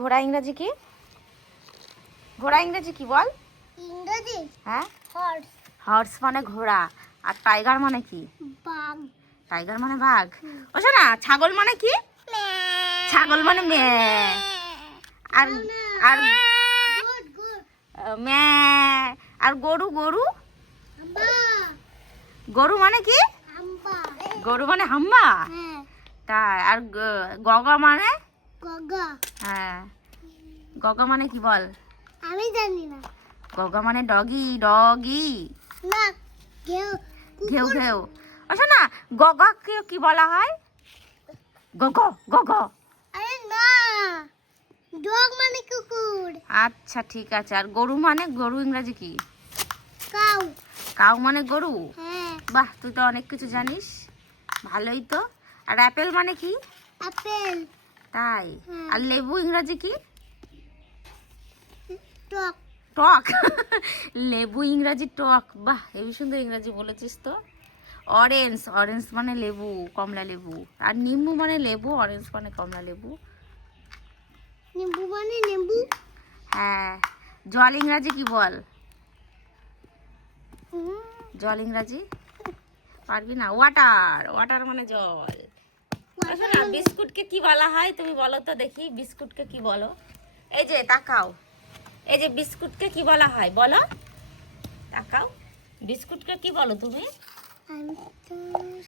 ঘোড়া ইংরেজি কি? ঘোড়া ইংরেজি কি বল? ইংরেজি হ্যাঁ, হর্স। হর্স মানে ঘোড়া। আর টাইগার মানে কি? বাঘ। টাইগার মানে বাঘ। ও শোনা, ছাগল মানে কি? ছাগল মানে মেয়ে। আর আর গুড গুড। মেয়ে। আর গরু, গরু আম্বা। গরু মানে কি? আম্বা। গরু মানে হাম্বা। হ্যাঁ। তাই। আর গগা মানে? গগা। হ্যাঁ, গগা মানে কি বল? আমি জানি না। গগা মানে ডগি, ডগি। না, কেউ ঘেউ ঘেউ। আচ্ছা না, গগাকে কি বলা হয়? গগ, গগ। আরে না, ডগ মানে কুকুর। আচ্ছা ঠিক আছে। আর গরু মানে? গরু ইংরেজি কি? কাউ। কাউ মানে গরু। হ্যাঁ। বাহ, তুই তো অনেক কিছু জানিস, ভালোই তো। আর অ্যাপেল মানে কি? আপেল। তাই। হ্যাঁ। আর লেবু ইংরেজি কি? টক। টক। লেবু ইংরাজি টক। বাহ, হেবি সুন্দর ইংরাজি বলেছিস তো। অরেঞ্জ, অরেঞ্জ মানে লেবু, কমলা লেবু। আর নিম্বু মানে লেবু, অরেঞ্জ মানে কমলা লেবু। নিম্বু মানে নিম্বু। হ্যাঁ। জল ইংরাজি কি বল? হুম। জল ইংরাজি পারবি না? ওয়াটার, ওয়াটার মানে জল। আচ্ছা না, বিস্কুটকে কি বলা হয় তুমি বলো তো দেখি, বিস্কুটকে কি বলো? এই যে তাকাও, এই যে বিস্কুটকে কি বলা হয় বলো? তাকাও, বিস্কুটকে কি বলো তুমি? আমি তো